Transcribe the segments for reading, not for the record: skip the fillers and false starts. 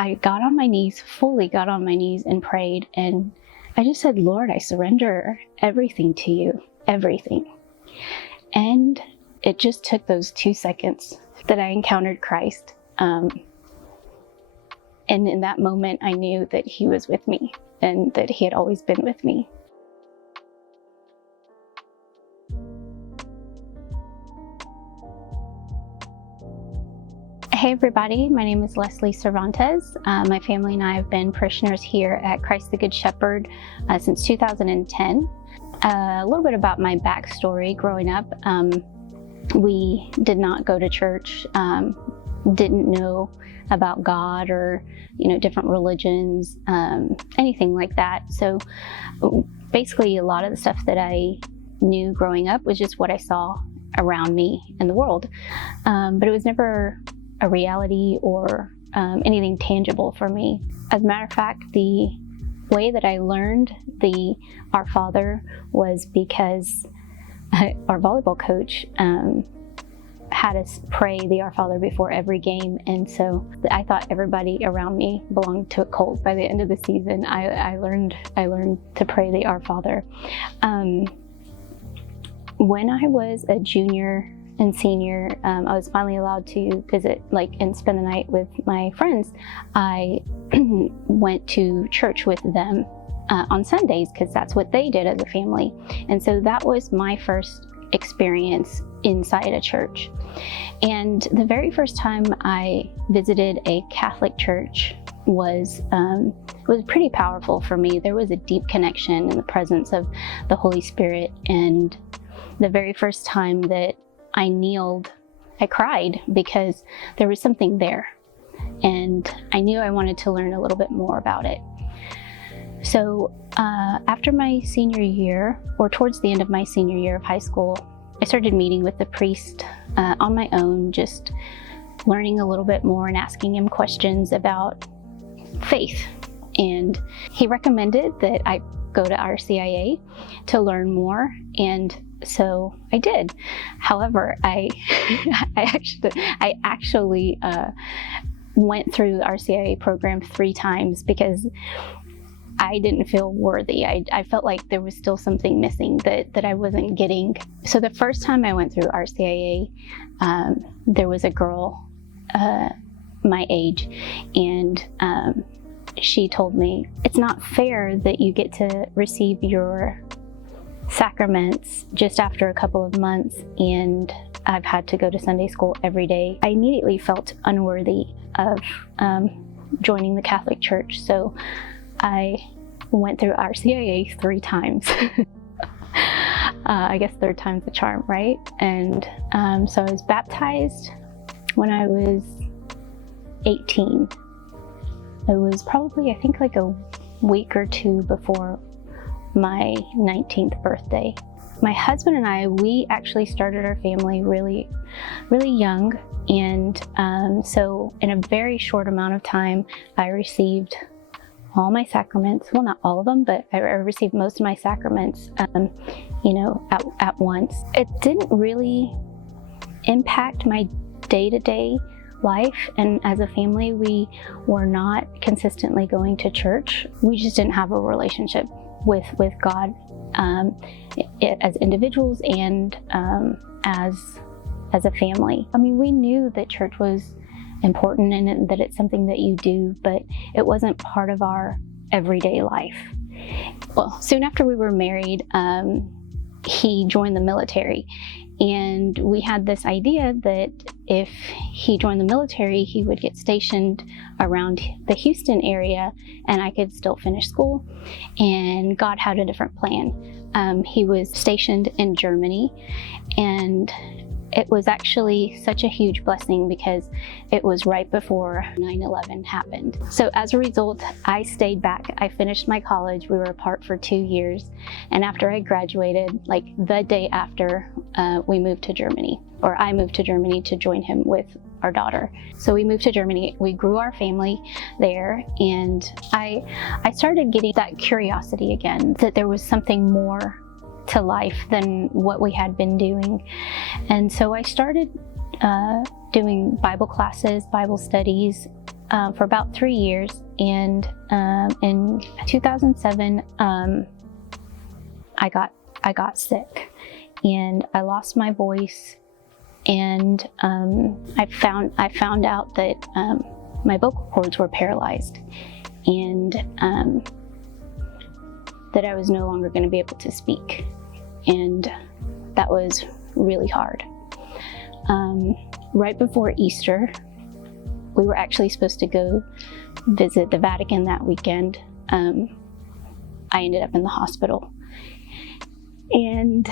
I got on my knees, fully got on my knees and prayed. And I just said, Lord, I surrender everything to you, everything. And it just took those 2 seconds that I encountered Christ. And in that moment, I knew that he was with me and that he had always been with me. Hey everybody, my name is Leslie Cervantez. My family and I have been parishioners here at Christ the Good Shepherd since 2010. A little bit about my backstory growing up. We did not go to church, didn't know about God or, different religions, anything like that. So basically a lot of the stuff that I knew growing up was just what I saw around me in the world. But it was never a reality or anything tangible for me. As a matter of fact, the way that I learned the Our Father was because our volleyball coach had us pray the Our Father before every game, and so I thought everybody around me belonged to a cult. By the end of the season, I learned to pray the Our Father. When I was a junior and senior, I was finally allowed to visit, and spend the night with my friends. I went to church with them on Sundays because that's what they did as a family. And so that was my first experience inside a church. And the very first time I visited a Catholic church was pretty powerful for me. There was a deep connection in the presence of the Holy Spirit. And the very first time that I kneeled, I cried because there was something there, and I knew I wanted to learn a little bit more about it. So after my senior year, or towards the end of my senior year of high school, I started meeting with the priest on my own, just learning a little bit more and asking him questions about faith. And he recommended that I go to RCIA to learn more, and so I did. However, I actually went through the RCIA program 3 times because I didn't feel worthy. I felt like there was still something missing that I wasn't getting. So the first time I went through RCIA, there was a girl my age, and she told me, it's not fair that you get to receive your sacraments just after a couple of months, and I've had to go to Sunday school every day. I immediately felt unworthy of joining the Catholic Church, so I went through RCIA 3 times. I guess 3rd time's the charm, right? And so I was baptized when I was 18. It was probably, I think, like a week or 2 before my 19th birthday. My husband and I, we actually started our family really, really young. And so in a very short amount of time, I received all my sacraments. Well, not all of them, but I received most of my sacraments, at once. It didn't really impact my day-to-day life, and as a family, we were not consistently going to church. We just didn't have a relationship with God as individuals and as a family. I mean, we knew that church was important and that it's something that you do, but it wasn't part of our everyday life. Well, soon after we were married, he joined the military, and we had this idea that if he joined the military, he would get stationed around the Houston area and I could still finish school. And God had a different plan. He was stationed in Germany, and it was actually such a huge blessing because it was right before 9/11 happened. So as a result, I stayed back. I finished my college. We were apart for 2 years. And after I graduated, the day after, we moved to Germany, or I moved to Germany to join him with our daughter. So we moved to Germany. We grew our family there, and I started getting that curiosity again, that there was something more to life than what we had been doing. And so I started doing Bible classes, Bible studies, for about 3 years, and in 2007, I got sick, and I lost my voice, and I found out that my vocal cords were paralyzed, and that I was no longer going to be able to speak, and that was really hard. Right before Easter, we were actually supposed to go visit the Vatican that weekend. I ended up in the hospital, and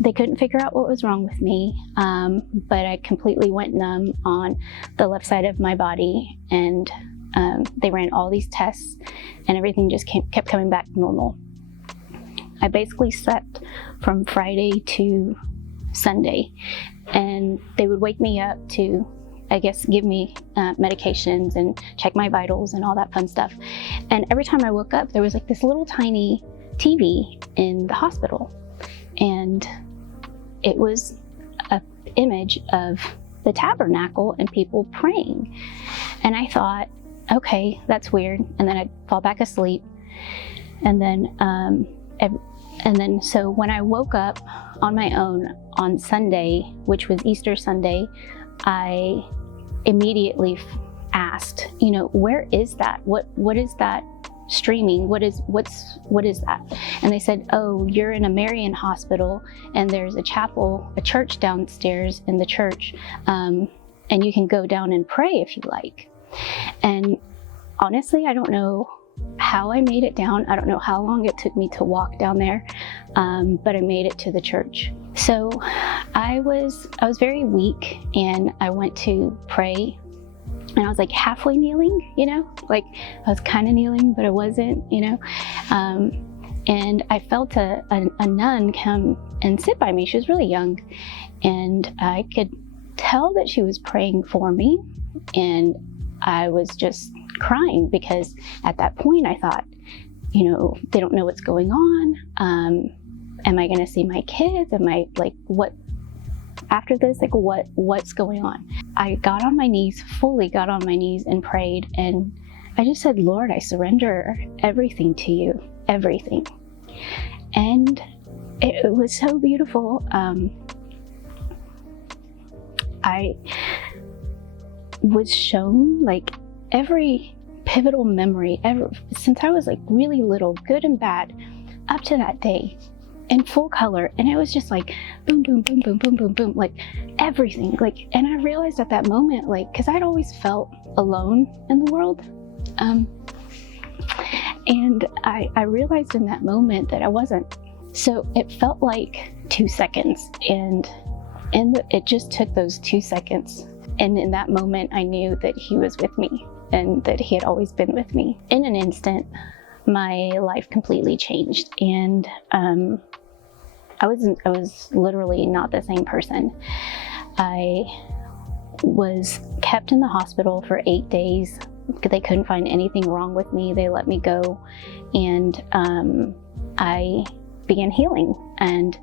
they couldn't figure out what was wrong with me, but I completely went numb on the left side of my body, and they ran all these tests, and everything just kept coming back normal. I basically slept from Friday to Sunday, and they would wake me up to, I guess, give me medications and check my vitals and all that fun stuff. And every time I woke up, there was like this little tiny TV in the hospital, and it was an image of the tabernacle and people praying. And I thought, okay, that's weird. And then I'd fall back asleep. And then so when I woke up on my own on Sunday, which was Easter Sunday, I immediately asked, where is that? What is that streaming? What is that? And they said, oh, you're in a Marian hospital, and there's a chapel, a church downstairs in the church, and you can go down and pray if you like. And honestly, I don't know how I made it down. I don't know how long it took me to walk down there, but I made it to the church. So I was very weak, and I went to pray, and I was like halfway kneeling, like I was kind of kneeling, but I wasn't, and I felt a nun come and sit by me. She was really young, and I could tell that she was praying for me, and I was just crying, because at that point I thought, they don't know what's going on. Am I going to see my kids? Am I what after this? What's going on? I got on my knees, fully got on my knees and prayed. And I just said, Lord, I surrender everything to you, everything. And it was so beautiful. I was shown every pivotal memory ever since I was really little, good and bad, up to that day, in full color. And it was just boom, boom, boom, boom, boom, boom, boom, everything. And I realized at that moment, because I'd always felt alone in the world. And I realized in that moment that I wasn't. So it felt like 2 seconds, and it just took those 2 seconds. And in that moment, I knew that he was with me, and that he had always been with me. In an instant, my life completely changed, and I was literally not the same person. I was kept in the hospital for 8 days. They couldn't find anything wrong with me. They let me go, and I began healing. And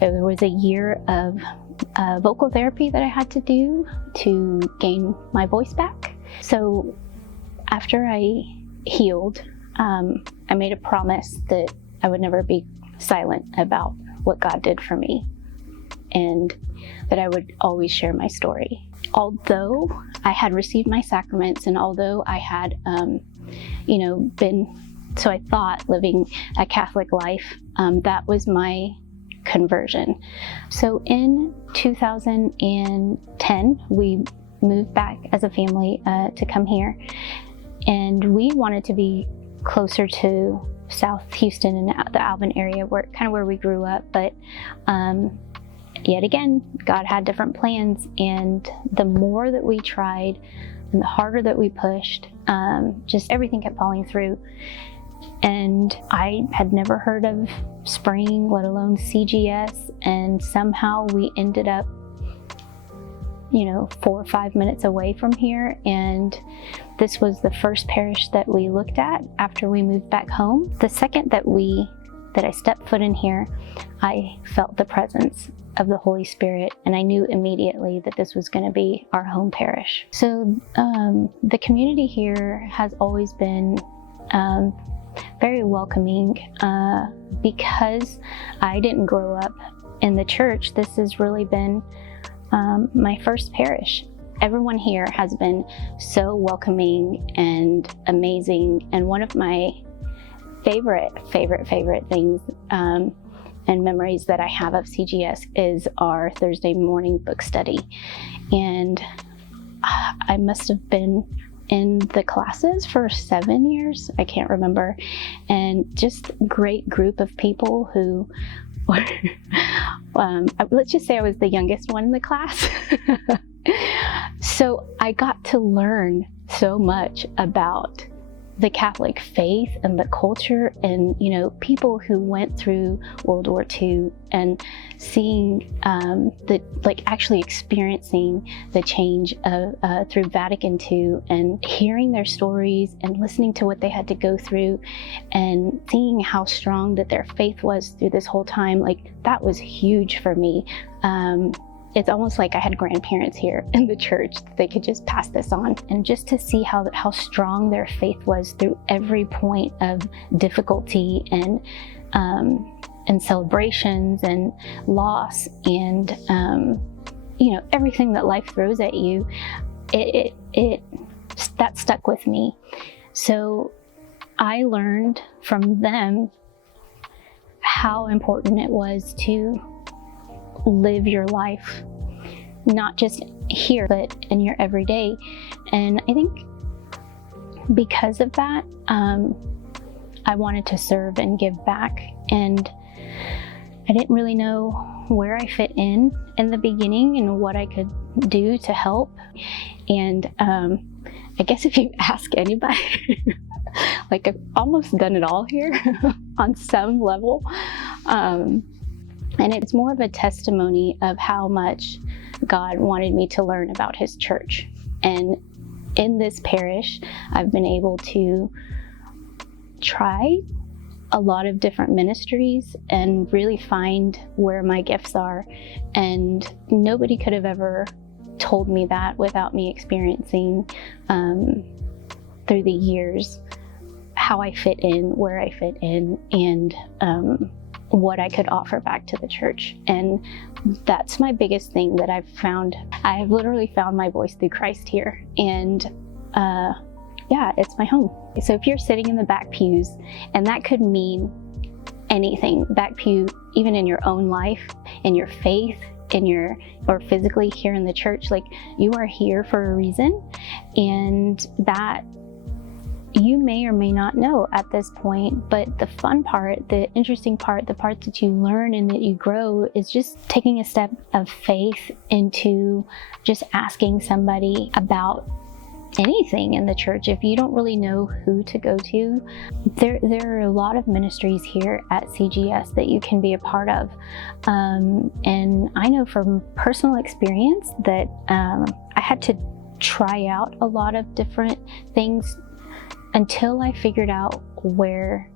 there was a year of vocal therapy that I had to do to gain my voice back. So after I healed, I made a promise that I would never be silent about what God did for me, and that I would always share my story. Although I had received my sacraments, and although I had, been, so I thought, living a Catholic life, that was my conversion. So in 2010, we moved back as a family to come here, and we wanted to be closer to South Houston and the Alvin area, where we grew up. But yet again, God had different plans, and the more that we tried and the harder that we pushed, just everything kept falling through. And I had never heard of Spring, let alone CGS, and somehow we ended up 4 or 5 minutes away from here, and this was the first parish that we looked at after we moved back home. The second that we that I stepped foot in here, I felt the presence of the Holy Spirit, and I knew immediately that this was going to be our home parish. So the community here has always been very welcoming. Because I didn't grow up in the church, this has really been my first parish. Everyone here has been so welcoming and amazing, and one of my favorite things and memories that I have of CGS is our Thursday morning book study. And I must have been in the classes for 7 years, I can't remember, and just a great group of people who were, let's just say I was the youngest one in the class. So I got to learn so much about the Catholic faith and the culture, and people who went through World War II, and seeing actually experiencing the change through Vatican II, and hearing their stories and listening to what they had to go through, and seeing how strong that their faith was through this whole time. That was huge for me. It's almost like I had grandparents here in the church that they could just pass this on, and just to see how strong their faith was through every point of difficulty and celebrations and loss and everything that life throws at you. That stuck with me. So I learned from them how important it was to live your life, not just here, but in your everyday. And I think because of that, I wanted to serve and give back. And I didn't really know where I fit in the beginning and what I could do to help. And I guess if you ask anybody, I've almost done it all here on some level. And it's more of a testimony of how much God wanted me to learn about His church. And in this parish, I've been able to try a lot of different ministries and really find where my gifts are. And nobody could have ever told me that without me experiencing through the years how I fit in, where I fit in, and what I could offer back to the church. And that's my biggest thing that I've found. I've literally found my voice through Christ here, and it's my home. So if you're sitting in the back pews, and that could mean anything, back pew, even in your own life, in your faith, or physically here in the church, you are here for a reason, and that you may or may not know at this point. But the fun part, the interesting part, the part that you learn and that you grow is just taking a step of faith into just asking somebody about anything in the church. If you don't really know who to go to, there are a lot of ministries here at CGS that you can be a part of. And I know from personal experience that I had to try out a lot of different things until I figured out where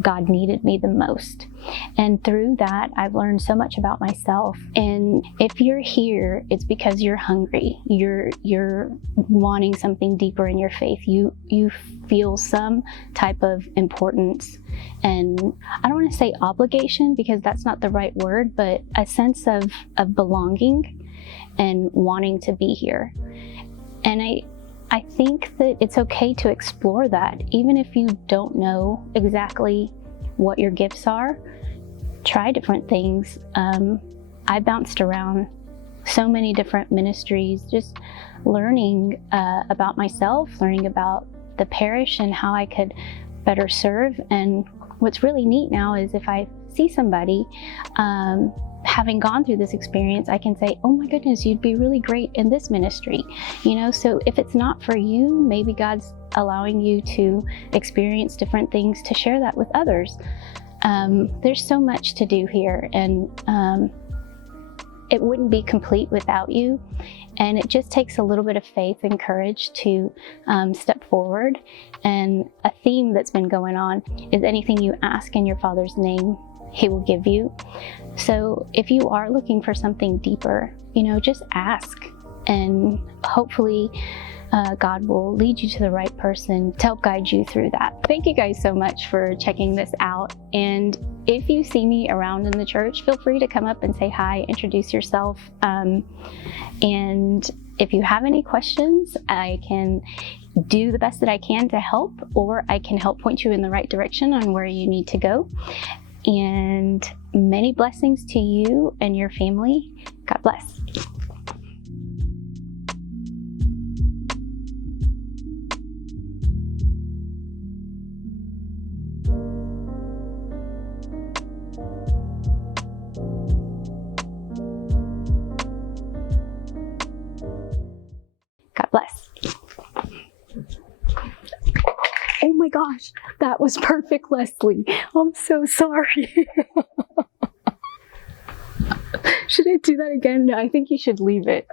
God needed me the most. And through that, I've learned so much about myself. And if you're here, it's because you're hungry. You're wanting something deeper in your faith. You feel some type of importance. And I don't want to say obligation, because that's not the right word, but a sense of belonging and wanting to be here. And I think that it's okay to explore that. Even if you don't know exactly what your gifts are, try different things. I bounced around so many different ministries, just learning about myself, learning about the parish and how I could better serve. And what's really neat now is if I see somebody having gone through this experience, I can say, oh my goodness, you'd be really great in this ministry. So if it's not for you, maybe God's allowing you to experience different things to share that with others. There's so much to do here, and it wouldn't be complete without you. And it just takes a little bit of faith and courage to step forward. And a theme that's been going on is anything you ask in your Father's name, He will give you. So if you are looking for something deeper, just ask, and hopefully God will lead you to the right person to help guide you through that. Thank you guys so much for checking this out. And if you see me around in the church, feel free to come up and say hi, introduce yourself. And if you have any questions, I can do the best that I can to help, or I can help point you in the right direction on where you need to go. And many blessings to you and your family. God bless. God bless. Oh my gosh, that was perfect, Leslie. I'm so sorry. Should I do that again? No, I think you should leave it.